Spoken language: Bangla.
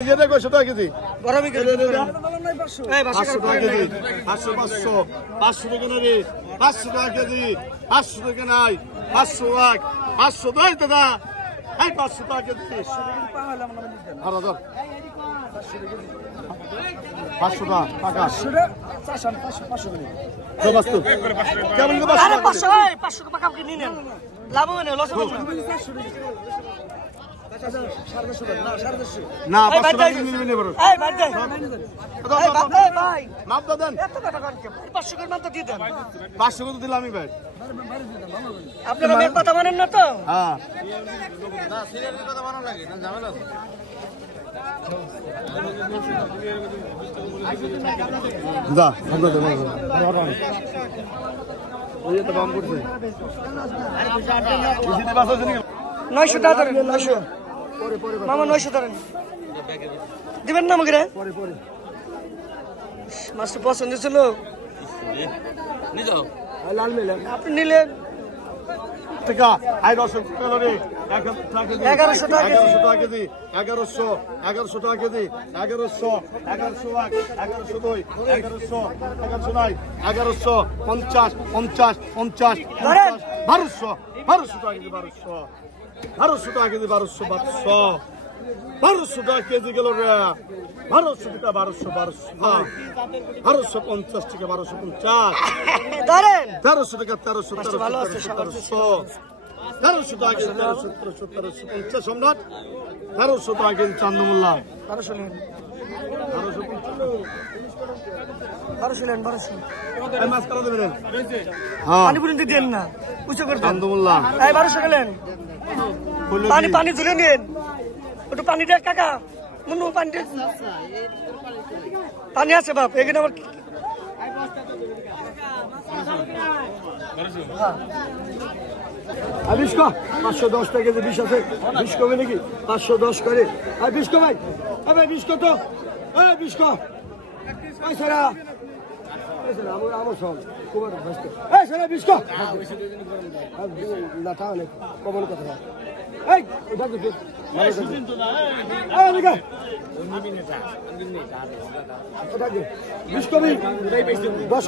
এটা কয়শো টাকা কেজি? গরমই কেজি। 500 টাকা কেজি। 500 500 টাকা না রে, 500 টাকা কেজি, 500 টাকা নাই, 500 টাকা, 500 দেয় দাদা, এই 500 টাকা কেজি। আর ধর 500 টাকা। তো বাস্তু কেমন করে 500 আরে টাকা? 500 500 টাকা কি নিয়ে নেন, লাভ হবে না, লস হবে না। না এই 500 টাকা ভাই, নিয়ে নিবি বড়। এই ভাই দেন, এই ভাই মাপ দাও দেন। এত টাকা কাটকে 500 করে মাত্র দিয়ে দেন। 500 কত দিলামই ভাই। আপনারা মেয়ের কথা মানেন না তো? হ্যাঁ যা আমরা তো ওই তো বাম করছে 900 টাকা ধরেন, 900 মামা 900 ধরেন, দিবেন না আমাকে? মাছটা পছন্দ ছিল, আপনি নিলেন। টাকা আই 10 ক্যালোরি 1100 টাকা কেজি 1100 টাকা কেজি 1100 টাকা কেজি 1100 1102 1100 নাই 1100 50 50 50 1200 টাকা কেজি 1200 টাকা কেজি 1200 টাকা কেজি গেল রে 1200 টাকা 1250 টাকা 1250 ধরেন 1300 টাকা 1300 ভালো আছে, 1300 টাকা কেজি 1350 সম্রাট 1300 টাকা কেজি চান্দমোল্লা 1200 নেন, 1200 এই মাছ কত দেবেন? হ্যাঁ পানি পুরি দেন না, উঁচু করে দেন। চান্দমোল্লা এই 1200 গেলেন, পানি তুলে নিন, একটু পানি দেখ কাকা, মুন্নু পানি দে, পানি আছে বাপ এখানে আবার। বিশ ক 510 টাকা কেজি 20 আছে, 20 কমে নাকি 510 করে, আর 20 কমাই, ভাই 20 কত, এই 20 ক এই সারা আমার সব কুমার ব্যস্ত, এই সারা 20 ক না তাহলে কমন কথা, এই ওটা দেখো এই দেখো ওটা 20 কমই 10